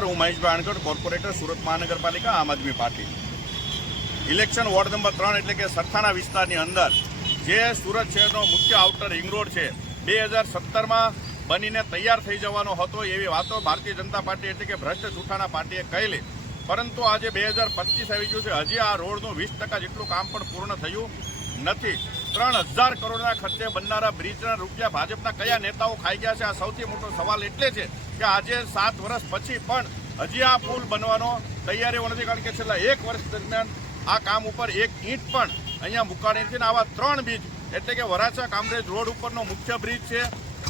હું મહેશભાઈ અણકર કોર્પોરેટર, સુરત મહાનગરપાલિકા, Aam Aadmi Party. Election ward number ત્રણ એટલે કે સરથાના વિસ્તારની અંદર જે સુરત શહેરનો મુખ્ય આઉટર રિંગ રોડ છે, બે હજાર સત્તરમાં બનીને તૈયાર થઈ જવાનો હતો એવી વાતો ભારતીય જનતા પાર્ટી એટલે કે ભ્રષ્ટ જૂઠાના પાર્ટીએ કહેલી. પરંતુ આજે બે હજાર પચીસ આવી ગયું છે. હજી આ રોડનું વીસ ટકા જેટલું કામ પણ પૂર્ણ થયું. નથી. ત્રણ હજાર કરોડના ખર્ચે બનનારા બ્રિજના રૂપિયા ભાજપના કયા નેતાઓ ખાઈ ગયા છે? આ સૌથી મોટો સવાલ એટલે છે કે આજે સાત વર્ષ પછી પણ હજી આ પુલ બનવાનો તૈયારીઓ નથી. કારણ કે છેલ્લા એક વર્ષ દરમિયાન આ કામ ઉપર એક ઈંટ પણ અહીંયા મુકાણી છે ને આવા ત્રણ બ્રિજ, એટલે કે વરાછા કામરેજ રોડ ઉપરનો મુખ્ય બ્રિજ છે,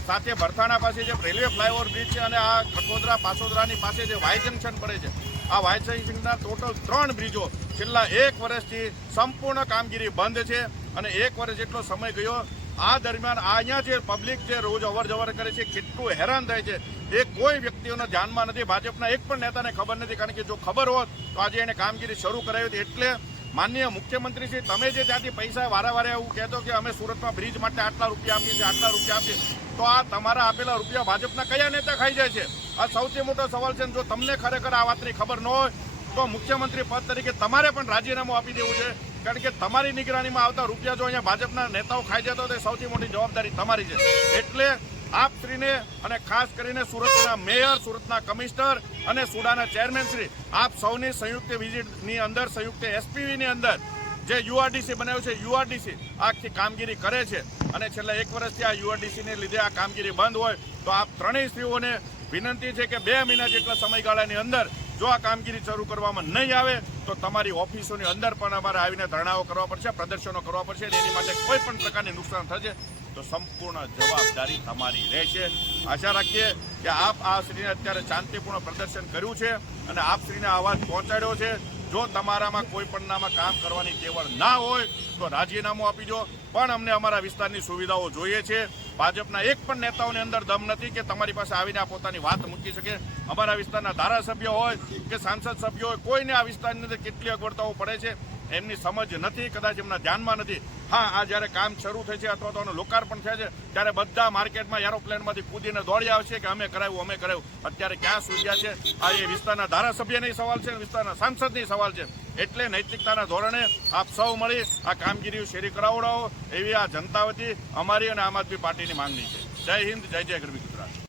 સાથે ભરથાણા પાસે જે રેલવે ફ્લાયઓવર બ્રિજ છે અને આ કઠોદરા પાસોદરાની પાસે જે વાય જંકશન પડે છે, આ વાય જંકશનના ટોટલ ત્રણ બ્રિજો છેલ્લા એક વર્ષથી સંપૂર્ણ કામગીરી બંધ છે. અને એક વર્ષ જેટલો સમય ગયો, આ દરમિયાન અહીંયા જે પબ્લિક જે રોજ અવર જવર કરે છે, કેટલું હેરાન થાય છે, એ કોઈ વ્યક્તિઓના ધ્યાનમાં નથી. ભાજપના એક પણ નેતાને ખબર નથી, કારણ કે જો ખબર હોત તો આજે એને કામગીરી શરૂ કરાવી હતી. એટલે માનનીય મુખ્યમંત્રી શ્રી, તમે જે ત્યાંથી પૈસા વારે વારે એવું કહેતો કે અમે સુરતમાં બ્રિજ માટે આટલા રૂપિયા આપીએ છીએ, આટલા રૂપિયા આપીએ તો આ તમારા આપેલા રૂપિયા ભાજપના કયા નેતા ખાઈ જાય છે? આ સૌથી મોટો સવાલ છે જો તમને ખરેખર આ વાતની ખબર ન હોય તો મુખ્યમંત્રી પદ તરીકે તમારે પણ રાજીનામું આપી દેવું છે. કારણ કે તમારી નિગરાનીમાં આવતા રૂપિયા જો અહીંયા ભાજપના નેતાઓ ખાઈ જતો તો સૌથી મોટી જવાબદારી તમારી છે. એટલે આપ શ્રીને અને ખાસ કરીને સુરતના મેયર, સુરતના કમિશનર અને સુડાના ચેરમેન શ્રી, આપ સૌની સંયુક્ત વિઝિટની અંદર, સંયુક્ત એસપીવીની અંદર જે યુઆરડીસી બનાવ્યું છે, યુઆરડીસી આખી કામગીરી કરે છે. અને છેલ્લા એક વર્ષથી આ યુઆરડીસીને લીધે આ કામગીરી બંધ હોય તો આપ ત્રણેય સ્ત્રીઓને વિનંતી છે કે બે મહિના જેટલા સમયગાળાની અંદર જો આ કામગીરી શરૂ કરવામાં નહીં આવે, તો તમારી ઓફિસોની અંદર પણ અમારે આવીને ધરણાઓ કરવા પડશે, પ્રદર્શનો કરવા પડશે એની માટે કોઈ પણ પ્રકારની નુકસાન થશે, તો સંપૂર્ણ જવાબદારી તમારી રહેશે. આશા રાખીએ કે આપ આ શ્રીને અત્યારે શાંતિપૂર્ણ પ્રદર્શન કર્યું છે અને આપ શ્રીને અવાજ પહોંચાડ્યો છે. જો તમારામાં કોઈ પણનામાં કામ કરવાની તેવડ ના હોય, તો રાજીનામું આપી દો. પણ અમને અમારા વિસ્તારની સુવિધાઓ જોઈએ છે. ભાજપના એક પણ નેતાઓની અંદર દમ નથી કે તમારી પાસે આવીને આ પોતાની વાત મૂકી શકે. અમારા વિસ્તારના ધારાસભ્ય હોય કે સાંસદ સભ્યો હોય, કોઈને આ વિસ્તારની અંદર કેટલી અગવડતાઓ પડે છે એમની સમજ નથી, કદાચ એમના ધ્યાનમાં નથી. હા, આ જ્યારે કામ શરૂ થાય છે અથવા તો આનું લોકાર્પણ થાય છે ત્યારે બધા માર્કેટમાં એરોપ્લેનમાંથી કૂદીને દોડી આવશે કે અમે કરાવ્યું અમે કરાવ્યું. અત્યારે ક્યાં સુઈ છે? આ એ વિસ્તારના ધારાસભ્યની સવાલ છે, વિસ્તારના સાંસદની સવાલ છે. એટલે નૈતિકતાના ધોરણે આપ સૌ મળી આ કામગીરી શેરી કરાવડાવો. એવી આ જનતા વતી અમારી અને આમ આદમી પાર્ટીની માંગણી છે. જય હિન્દ જય જય ગરવી ગુજરાત.